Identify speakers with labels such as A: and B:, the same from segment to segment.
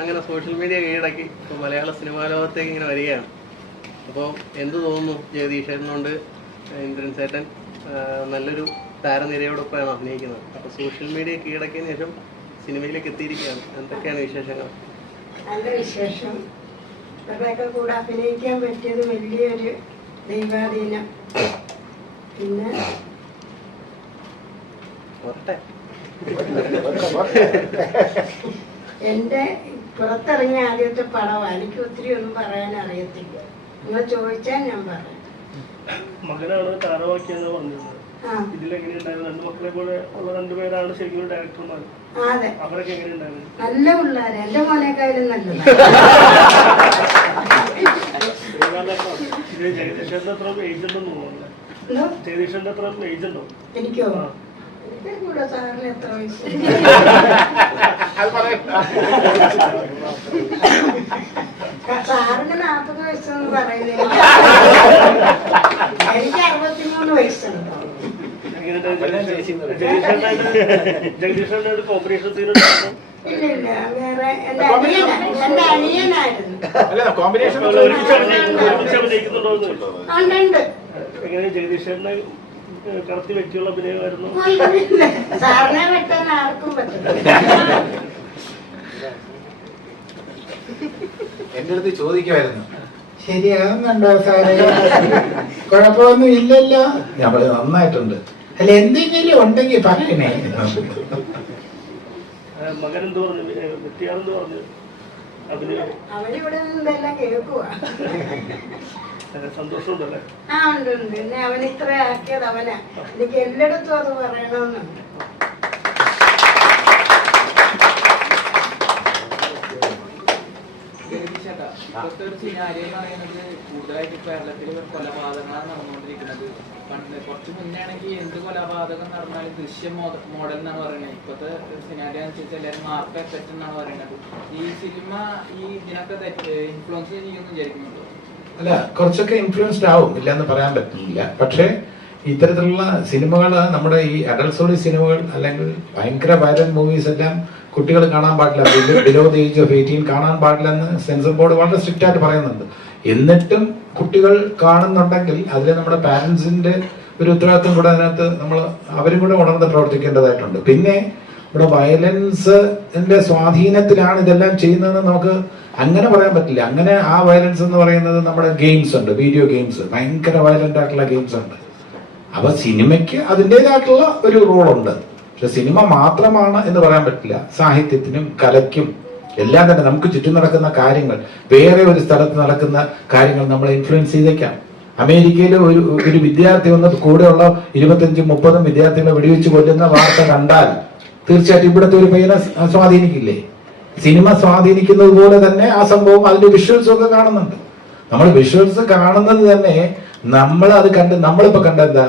A: അങ്ങനെ social media കീഴടക്കി ഇപ്പോൾ മലയാള സിനിമാ ലോകത്തേക്ക് ഇങ്ങനെ വരികയാണ്. അപ്പോൾ എന്ത് തോന്നുന്നു ജഗദീഷേട്ടനോണ്ട് ഇന്ദ്രൻ സേട്ടൻ നല്ലൊരു താരനിരയോടൊപ്പമാണ് അഭിനയിക്കുന്നത്. അപ്പോൾ സോഷ്യൽ മീഡിയ കീഴടക്കിയതിന് ശേഷം സിനിമയിലേക്ക് എത്തിയിരിക്കുകയാണ്. എന്തൊക്കെയാണ് വിശേഷങ്ങൾ?
B: നല്ല വിശേഷം. ഇവരുടെയൊക്കെ കൂടെ അഭിനയിക്കാൻ പറ്റിയത് വലിയൊരു ദൈവാധീനം. പിന്നെ? എന്റെ പുറത്തിറങ്ങിയ ആദ്യത്തെ പടമാണ് എനിക്ക് ഒത്തിരി ഒന്നും പറയാൻ അറിയത്തില്ല. നിങ്ങൾ ചോദിച്ചാൽ ഞാൻ പറയാം.
C: മകനാണ് താരമാക്കിയെന്ന് പറഞ്ഞിരുന്നത്.
B: നല്ല പിള്ളേര്. എന്റെ മോനേക്കാളും നല്ലതാണ്
C: ഇത് ജഗദീഷന്റെ അത്ര ഏജ് ഉണ്ടോ.
B: എനിക്ക്? കൂടെ സാറിന് എത്ര വയസ്സ് സാറിന് നാൽപ്പത് വയസ്സെന്ന് പറയുന്നില്ല എനിക്ക് അറുപത്തിമൂന്ന് വയസ്സുണ്ട് അനിയനായിരുന്നു
D: അല്ല കോമ്പിനേഷൻ
C: ഒരുമിച്ച് കറക്റ്റ് വ്യക്തിയുള്ള അഭിനയമായിരുന്നു.
B: സാറിനെ വെട്ടാൻ ആർക്കും പറ്റില്ല
D: എന്റെ അടുത്ത് ചോദിക്കുമായിരുന്നു
E: ശരിയാകുന്നുണ്ടോ സാറേ? കുഴപ്പമൊന്നും ഇല്ലല്ലോ. ഞാൻ പറഞ്ഞു നന്നായിട്ടുണ്ട്. അല്ല എന്തെങ്കിലും ഉണ്ടെങ്കിൽ പറയണേ.
C: മകൻ എന്ത് പറഞ്ഞു? വ്യക്തിയാണെന്ന് പറഞ്ഞു?
B: അവനിവിടെ നിന്നെല്ലാം കേൾക്കുവാ?
C: സന്തോഷമുണ്ടല്ലേ?
B: ആ ഉണ്ട് ഉണ്ട്. എന്നെ അവൻ ഇത്ര ആക്കിയത് അവനാ. എനിക്ക് എല്ലായിടത്തും അത് പറയണമെന്നുണ്ട്
F: ഇപ്പോഴത്തെ ഒരു സിനാരി എന്ന് പറയുന്നത് കൂടുതലായിട്ട് കേരളത്തിൽ കൊലപാതകങ്ങളാണ് നടന്നുകൊണ്ടിരിക്കുന്നത്. പണ്ട് കുറച്ച് മുന്നേ ആണെങ്കിൽ എന്ത് കൊലപാതകം നടന്നാലും ദൃശ്യം മോഡൽ എന്നാണ് പറയുന്നത്. ഇപ്പോഴത്തെ സിനാരി അനുസരിച്ച് എല്ലാവരും മാർക്ക് എഫക്റ്റ് എന്നാണ് പറയുന്നത്. ഈ സിനിമ ഈ ഇതിനൊക്കെ ഇൻഫ്ലുവൻസ് ചെയ്യുമെന്ന് വിചാരിക്കുന്നുണ്ടോ?
E: അല്ല കുറച്ചൊക്കെ ഇൻഫ്ലുവൻസ്ഡ് ആവും ഇല്ല എന്ന് പറയാൻ പറ്റില്ല. പക്ഷേ ഇത്തരത്തിലുള്ള സിനിമകൾ നമ്മുടെ ഈ അഡൽസോളി സിനിമകൾ അല്ലെങ്കിൽ ഭയങ്കര വയലന്റ് മൂവീസ് എല്ലാം കുട്ടികൾ കാണാൻ പാടില്ല. Below the age of eighteen കാണാൻ പാടില്ല എന്ന് സെൻസർ ബോർഡ് വളരെ സ്ട്രിക്റ്റ് ആയിട്ട് പറയുന്നുണ്ട്. എന്നിട്ടും കുട്ടികൾ കാണുന്നുണ്ടെങ്കിൽ അതിൽ നമ്മുടെ പാരന്റ്സിന്റെ ഒരു ഉത്തരവാദിത്വം കൂടെ അതിനകത്ത് നമ്മൾ അവരും കൂടെ ഉണർന്ന് പ്രവർത്തിക്കേണ്ടതായിട്ടുണ്ട്. പിന്നെ ഇവിടെ വയലൻസിന്റെ സ്വാധീനത്തിലാണ് ഇതെല്ലാം ചെയ്യുന്നതെന്ന് നമുക്ക് അങ്ങനെ പറയാൻ പറ്റില്ല. അങ്ങനെ ആ വയലൻസ് എന്ന് പറയുന്നത് നമ്മുടെ ഗെയിംസ് ഉണ്ട് വീഡിയോ ഗെയിംസ് ഭയങ്കര വയലന്റ് ആയിട്ടുള്ള ഗെയിംസ് ഉണ്ട്. അപ്പൊ സിനിമയ്ക്ക് അതിന്റെതായിട്ടുള്ള ഒരു റോളുണ്ട് പക്ഷെ സിനിമ മാത്രമാണ് എന്ന് പറയാൻ പറ്റില്ല. സാഹിത്യത്തിനും കലയ്ക്കും എല്ലാം തന്നെ നമുക്ക് ചുറ്റും നടക്കുന്ന കാര്യങ്ങൾ വേറെ ഒരു സ്ഥലത്ത് നടക്കുന്ന കാര്യങ്ങൾ നമ്മളെ ഇൻഫ്ലുവൻസ് ചെയ്തേക്കാം. അമേരിക്കയിൽ ഒരു ഒരു വിദ്യാർത്ഥി വന്ന് കൂടെയുള്ള ഇരുപത്തഞ്ചും മുപ്പതും വിദ്യാർത്ഥികളെ വെടിവെച്ച് കൊല്ലുന്ന വാർത്ത കണ്ടാൽ തീർച്ചയായിട്ടും ഇവിടുത്തെ ഒരു പയ്യനെ സ്വാധീനിക്കില്ലേ? സിനിമ സ്വാധീനിക്കുന്നത് പോലെ തന്നെ ആ സംഭവം അതിന്റെ വിഷ്വൽസ് ഒക്കെ കാണുന്നുണ്ട്. നമ്മൾ വിഷ്വൽസ് കാണുന്നത് തന്നെ നമ്മൾ അത് കണ്ട് നമ്മളിപ്പോ കണ്ട എന്താ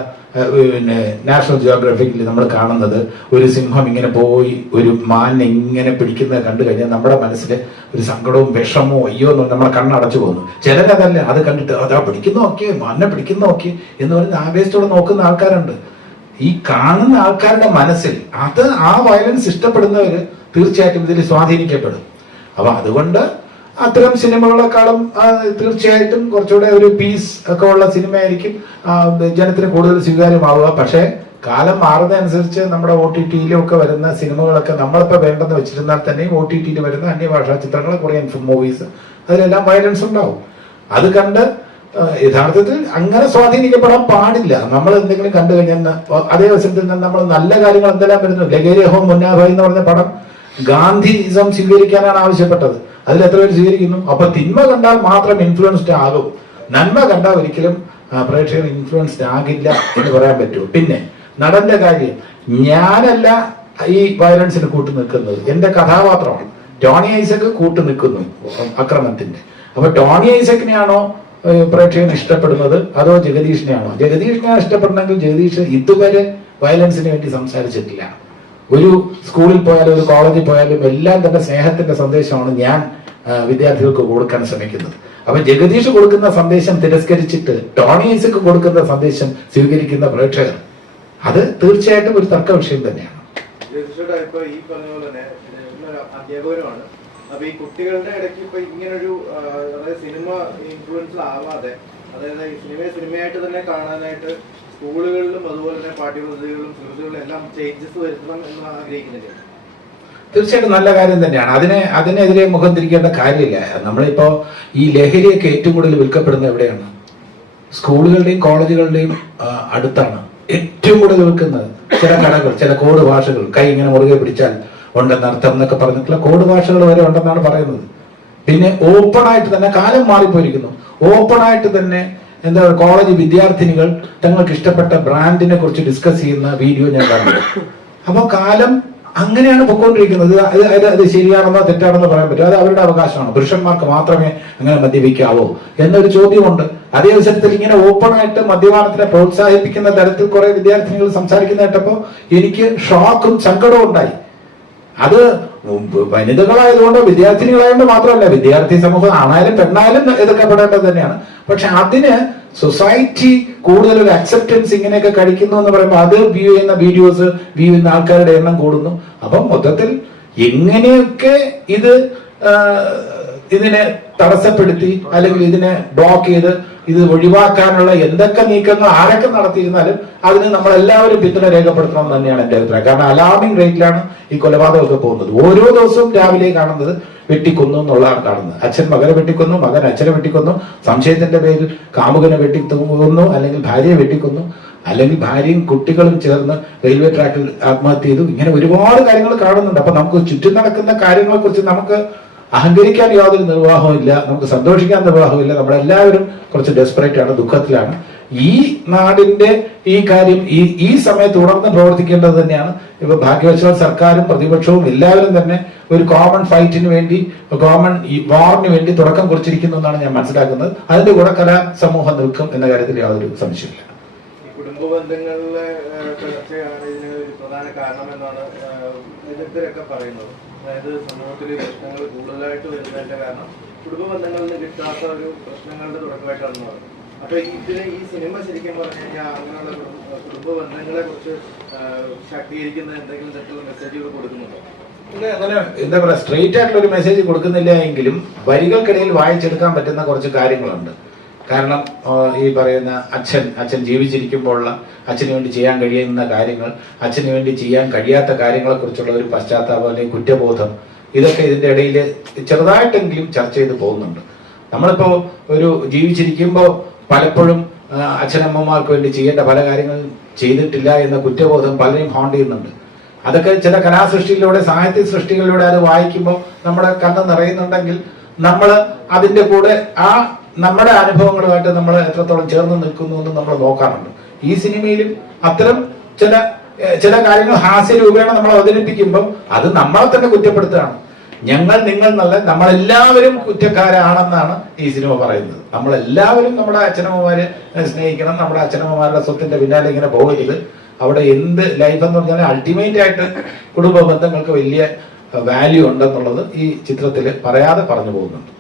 E: പിന്നെ നാഷണൽ ജിയോഗ്രഫിക്കിൽ നമ്മൾ കാണുന്നത് ഒരു സിംഹം ഇങ്ങനെ പോയി ഒരു മാനിനെ ഇങ്ങനെ പിടിക്കുന്നത് കണ്ടു കഴിഞ്ഞാൽ നമ്മുടെ മനസ്സിൽ ഒരു സങ്കടവും വിഷമവും അയ്യോ എന്ന് നമ്മുടെ കണ്ണടച്ചു പോകുന്നു. ചിലരതല്ല അത് കണ്ടിട്ട് അതാ പിടിക്കുന്ന നോക്കിയേ മാനിനെ പിടിക്കുന്ന നോക്കി എന്ന് പറഞ്ഞ് ആവേശത്തോടെ നോക്കുന്ന ആൾക്കാരുണ്ട്. ഈ കാണുന്ന ആൾക്കാരുടെ മനസ്സിൽ അത് ആ വയലൻസ് ഇഷ്ടപ്പെടുന്നവർ തീർച്ചയായിട്ടും ഇതിൽ സ്വാധീനിക്കപ്പെടും. അപ്പൊ അതുകൊണ്ട് അത്തരം സിനിമകളെക്കാളും തീർച്ചയായിട്ടും കുറച്ചുകൂടെ ഒരു പീസ് ഒക്കെ ഉള്ള സിനിമയായിരിക്കും ജനത്തിന് കൂടുതൽ സ്വീകാര്യമാവുക. പക്ഷേ കാലം മാറുന്നതനുസരിച്ച് നമ്മുടെ ഒ ടി ടിയിലും ഒക്കെ വരുന്ന സിനിമകളൊക്കെ നമ്മളിപ്പോൾ വേണ്ടെന്ന് വെച്ചിരുന്നാൽ തന്നെയും ഒ ടി ടിയിൽ വരുന്ന അന്യഭാഷാ ചിത്രങ്ങൾ കൊറിയൻ മൂവീസ് അതിലെല്ലാം വയലൻസ് ഉണ്ടാവും. അത് കണ്ട് യഥാർത്ഥത്തിൽ അങ്ങനെ സ്വാധീനിക്കപ്പെടാൻ പാടില്ല. നമ്മൾ എന്തെങ്കിലും കണ്ടു കഴിഞ്ഞാൽ അതേ അവസരത്തിൽ നമ്മൾ നല്ല കാര്യങ്ങൾ എന്തെല്ലാം വരുന്നു ലഗേരിയഹോ മുന്നാഭായി എന്ന് പറഞ്ഞ പടം ഗാന്ധിസം സ്വീകരിക്കാനാണ് ആവശ്യപ്പെട്ടത്. അതിൽ എത്ര പേര് സ്വീകരിക്കുന്നു? അപ്പൊ തിന്മ കണ്ടാൽ മാത്രം ഇൻഫ്ലുവൻസ്ഡ് ആകും. നന്മ കണ്ടാൽ ഒരിക്കലും പ്രേക്ഷകർ ഇൻഫ്ലുവൻസ്ഡ് ആകില്ല എന്ന് പറയാൻ പറ്റുമോ പിന്നെ നടന്റെ കാര്യം. ഞാനല്ല ഈ വയലൻസിന് കൂട്ടു നിൽക്കുന്നത്. എന്റെ കഥാപാത്രമാണ് ടോണി ഐസക് കൂട്ടു നിൽക്കുന്നു അക്രമത്തിന്റെ. അപ്പൊ ടോണി ഐസക്കിനെയാണോ പ്രേക്ഷകൻ ഇഷ്ടപ്പെടുന്നത് അതോ ജഗദീഷിനെയാണോ? ജഗദീഷിനെ ഇഷ്ടപ്പെടണമെങ്കിൽ ജഗദീഷ് ഇതുവരെ വയലൻസിന് വേണ്ടി സംസാരിച്ചിട്ടില്ല. ഒരു സ്കൂളിൽ പോയാലും ഒരു കോളേജിൽ പോയാലും എല്ലാം തന്നെ സ്നേഹത്തിന്റെ സന്ദേശമാണ് ഞാൻ വിദ്യാർത്ഥികൾക്ക് കൊടുക്കാൻ ശ്രമിക്കുന്നത്. അപ്പൊ ജഗദീഷ് കൊടുക്കുന്ന സന്ദേശം തിരസ്കരിച്ചിട്ട് ടോണി കൊടുക്കുന്ന സന്ദേശം സ്വീകരിക്കുന്ന പ്രേക്ഷകർ അത് തീർച്ചയായിട്ടും ഒരു തർക്ക വിഷയം തന്നെയാണ്.
G: തീർച്ചയായിട്ടും അപ്പൊ ഈ കുട്ടികളുടെ ഇടയ്ക്ക് ഇപ്പൊ ഇങ്ങനൊരു അതായത് സിനിമ ഇൻഫ്ലുവൻസ് ആവാതെ അതായത് ഈ സിനിമയെ സിനിമയായിട്ട് തന്നെ കാണാനായിട്ട് സ്കൂളുകളിലും അതുപോലെ തന്നെ പാഠ്യപദ്ധതികളിലും സിലബസുകളിലും എല്ലാം ചേഞ്ചസ് വരുത്തണം എന്ന് ആഗ്രഹിക്കുന്നില്ലേ?
E: തീർച്ചയായിട്ടും നല്ല കാര്യം തന്നെയാണ്. അതിനെ അതിനെതിരെ മുഖം തിരിക്കേണ്ട കാര്യമില്ല. നമ്മളിപ്പോ ഈ ലഹരിയൊക്കെ ഏറ്റവും കൂടുതൽ വിൽക്കപ്പെടുന്നത് എവിടെയാണ്? സ്കൂളുകളുടെയും കോളേജുകളുടെയും അടുത്താണ്. ഏറ്റവും കൂടുതൽ വിൽക്കുന്നത് ചില കടകൾ ചില കോഡ് ഭാഷകൾ. കൈ ഇങ്ങനെ മുറുകെ പിടിച്ചാൽ ഉണ്ടെന്ന് അർത്ഥം എന്നൊക്കെ പറഞ്ഞിട്ടുള്ള കോഡ് ഭാഷകൾ വരെ ഉണ്ടെന്നാണ് പറയുന്നത്. പിന്നെ ഓപ്പൺ ആയിട്ട് തന്നെ കാലം മാറിപ്പോയിരിക്കുന്നു. ഓപ്പൺ ആയിട്ട് തന്നെ എന്താ കോളേജ് വിദ്യാർത്ഥിനികൾ തങ്ങൾക്ക് ഇഷ്ടപ്പെട്ട ബ്രാൻഡിനെ കുറിച്ച് ഡിസ്കസ് ചെയ്യുന്ന വീഡിയോ ഞാൻ കണ്ടു. അപ്പോൾ കാലം അങ്ങനെയാണ് പൊക്കോണ്ടിരിക്കുന്നത്. അത് അത് അത് ശരിയാണെന്നോ തെറ്റാണെന്നോ പറയാൻ പറ്റും അത് അവരുടെ അവകാശമാണ്. പുരുഷന്മാർക്ക് മാത്രമേ അങ്ങനെ മദ്യപിക്കാവോ എന്നൊരു ചോദ്യമുണ്ട്. അതേ അവസരത്തിൽ ഇങ്ങനെ ഓപ്പൺ ആയിട്ട് മദ്യപാനത്തിനെ പ്രോത്സാഹിപ്പിക്കുന്ന തരത്തിൽ കുറെ വിദ്യാർത്ഥിനികൾ സംസാരിക്കുന്ന കേട്ടപ്പോൾ എനിക്ക് ഷോക്കും സങ്കടവും ഉണ്ടായി. അത് വനിതകളായതുകൊണ്ട് വിദ്യാർത്ഥിനികളായതുകൊണ്ട് മാത്രമല്ല വിദ്യാർത്ഥി സമൂഹം ആണായാലും പെണ്ണായാലും എതിർക്കപ്പെടേണ്ടത് തന്നെയാണ്. പക്ഷെ അതിന് സൊസൈറ്റി കൂടുതൽ ഒരു അക്സെപ്റ്റൻസ് ഇങ്ങനെയൊക്കെ കഴിക്കുന്നു എന്ന് പറയുമ്പോൾ അത് വ്യൂ ചെയ്യുന്ന വീഡിയോസ് വ്യൂ ചെയ്യുന്ന ആൾക്കാരുടെ എണ്ണം കൂടുന്നു. അപ്പം മൊത്തത്തിൽ എങ്ങനെയൊക്കെ ഇത് ഇതിനെ തടസ്സപ്പെടുത്തി അല്ലെങ്കിൽ ഇതിനെ ബ്ലോക്ക് ചെയ്ത് ഇത് ഒഴിവാക്കാനുള്ള എന്തൊക്കെ നീക്കങ്ങൾ ആരൊക്കെ നടത്തിയിരുന്നാലും അതിന് നമ്മൾ എല്ലാവരും പിന്തുണ രേഖപ്പെടുത്തണം തന്നെയാണ് എന്റെ അഭിപ്രായം. കാരണം അലാമിംഗ് റേറ്റിലാണ് ഈ കൊലപാതകമൊക്കെ പോകുന്നത്. ഓരോ ദിവസവും രാവിലെ കാണുന്നത് വെട്ടിക്കൊന്നു എന്നുള്ളതാണ് കാണുന്നത്. അച്ഛൻ മകനെ വെട്ടിക്കൊന്നു മകൻ അച്ഛനെ വെട്ടിക്കൊന്നു സംശയത്തിന്റെ പേരിൽ കാമുകനെ വെട്ടിക്കൊന്നു അല്ലെങ്കിൽ ഭാര്യയെ വെട്ടിക്കൊന്നു അല്ലെങ്കിൽ ഭാര്യയും കുട്ടികളും ചേർന്ന് റെയിൽവേ ട്രാക്കിൽ ആത്മഹത്യ ചെയ്തു. ഇങ്ങനെ ഒരുപാട് കാര്യങ്ങൾ കാണുന്നുണ്ട്. അപ്പൊ നമുക്ക് ചുറ്റും നടക്കുന്ന കാര്യങ്ങളെ കുറിച്ച് നമുക്ക് അഹങ്കരിക്കാൻ യാതൊരു നിർവാഹവും ഇല്ല നമുക്ക് സന്തോഷിക്കാൻ നിർവാഹവും ഇല്ല. നമ്മളെല്ലാവരും കുറച്ച് ഡെസ്പറേറ്റ് ആണ് ദുഃഖത്തിലാണ്. ഈ നാടിന്റെ ഈ കാര്യം ഈ ഈ സമയത്ത് ഉണർന്ന് പ്രവർത്തിക്കേണ്ടത് തന്നെയാണ്. ഇപ്പൊ ഭാഗ്യവശാൽ സർക്കാരും പ്രതിപക്ഷവും എല്ലാവരും തന്നെ ഒരു കോമൺ ഫൈറ്റിന് വേണ്ടി കോമൺ വാറിന് വേണ്ടി തുടക്കം കുറിച്ചിരിക്കുന്നു എന്നാണ് ഞാൻ മനസ്സിലാക്കുന്നത്. അതിന്റെ കൂടെ കലാ സമൂഹം നിൽക്കും എന്ന കാര്യത്തിൽ യാതൊരു സംശയമില്ല
G: കുടുംബ ബന്ധങ്ങളിലെ പ്രധാന കാരണം എന്നാണ് വിദഗ്ധരൊക്കെ പറയുന്നത്. അതായത് സമൂഹത്തിൽ പ്രശ്നങ്ങൾ കൂടുതലായിട്ട് വരുന്നതിന്റെ കാരണം കുടുംബ ബന്ധങ്ങളിൽ നിന്ന് കിട്ടാത്ത ഒരു പ്രശ്നങ്ങളുടെ തുടക്കമായിട്ടാണ് പറയുന്നത് അപ്പൊ ഇതിന് ഈ സിനിമ ശരിക്കും പറഞ്ഞു കഴിഞ്ഞാൽ അങ്ങനെയുള്ള കുടുംബ- ബന്ധങ്ങളെ കുറിച്ച് ശാക്തീകരിക്കുന്ന എന്തെങ്കിലും തരത്തിലുള്ള മെസ്സേജുകൾ കൊടുക്കുന്നുണ്ടോ?
E: അങ്ങനെ എന്താ പറയാ സ്ട്രെയിറ്റ് ആയിട്ടുള്ള ഒരു മെസ്സേജ് കൊടുക്കുന്നില്ല എങ്കിലും വരികൾക്കിടയിൽ വായിച്ചെടുക്കാൻ പറ്റുന്ന കുറച്ച് കാര്യങ്ങളുണ്ട്. കാരണം ഈ പറയുന്ന അച്ഛൻ അച്ഛൻ ജീവിച്ചിരിക്കുമ്പോഴുള്ള അച്ഛന് വേണ്ടി ചെയ്യാൻ കഴിയുന്ന കാര്യങ്ങൾ അച്ഛന് വേണ്ടി ചെയ്യാൻ കഴിയാത്ത കാര്യങ്ങളെക്കുറിച്ചുള്ള ഒരു പശ്ചാത്താപം അല്ലെങ്കിൽ കുറ്റബോധം ഇതൊക്കെ ഇതിന്റെ ഇടയിൽ ചെറുതായിട്ടെങ്കിലും ചർച്ച ചെയ്ത് പോകുന്നുണ്ട്. നമ്മളിപ്പോ ഒരു ജീവിച്ചിരിക്കുമ്പോൾ പലപ്പോഴും അച്ഛനമ്മമാർക്ക് വേണ്ടി ചെയ്യേണ്ട പല കാര്യങ്ങളും ചെയ്തിട്ടില്ല എന്ന കുറ്റബോധം പലരെയും ഹോണ്ട് ചെയ്യുന്നുണ്ട്. അതൊക്കെ ചില കലാസൃഷ്ടിയിലൂടെ സാഹിത്യ സൃഷ്ടികളിലൂടെ അത് വായിക്കുമ്പോൾ നമ്മുടെ കണ്ണ് നിറയുന്നുണ്ടെങ്കിൽ നമ്മൾ അതിന്റെ കൂടെ ആ നമ്മുടെ അനുഭവങ്ങളുമായിട്ട് നമ്മൾ എത്രത്തോളം ചേർന്ന് നിൽക്കുന്നു എന്ന് നമ്മൾ നോക്കാറുണ്ട്. ഈ സിനിമയിലും അത്തരം ചില ചില കാര്യങ്ങൾ ഹാസ്യ രൂപേണ നമ്മൾ അവതരിപ്പിക്കുമ്പോൾ അത് നമ്മളെ തന്നെ കുറ്റപ്പെടുത്തുകയാണ്. ഞങ്ങൾ നിങ്ങൾ നല്ല നമ്മളെല്ലാവരും കുറ്റക്കാരാണെന്നാണ് ഈ സിനിമ പറയുന്നത്. നമ്മളെല്ലാവരും നമ്മുടെ അച്ഛനമ്മമാരെ സ്നേഹിക്കണം നമ്മുടെ അച്ഛനമ്മമാരുടെ സ്വത്തിന്റെ പിന്നാലെ ഇങ്ങനെ പോകരുത്. അവിടെ എന്ത് ലൈഫ് എന്ന് പറഞ്ഞാൽ അൾട്ടിമേറ്റ് ആയിട്ട് കുടുംബ ബന്ധങ്ങൾക്ക് വലിയ വാല്യൂ ഉണ്ടെന്നുള്ളത് ഈ ചിത്രത്തിൽ പറയാതെ പറഞ്ഞു പോകുന്നുണ്ട്.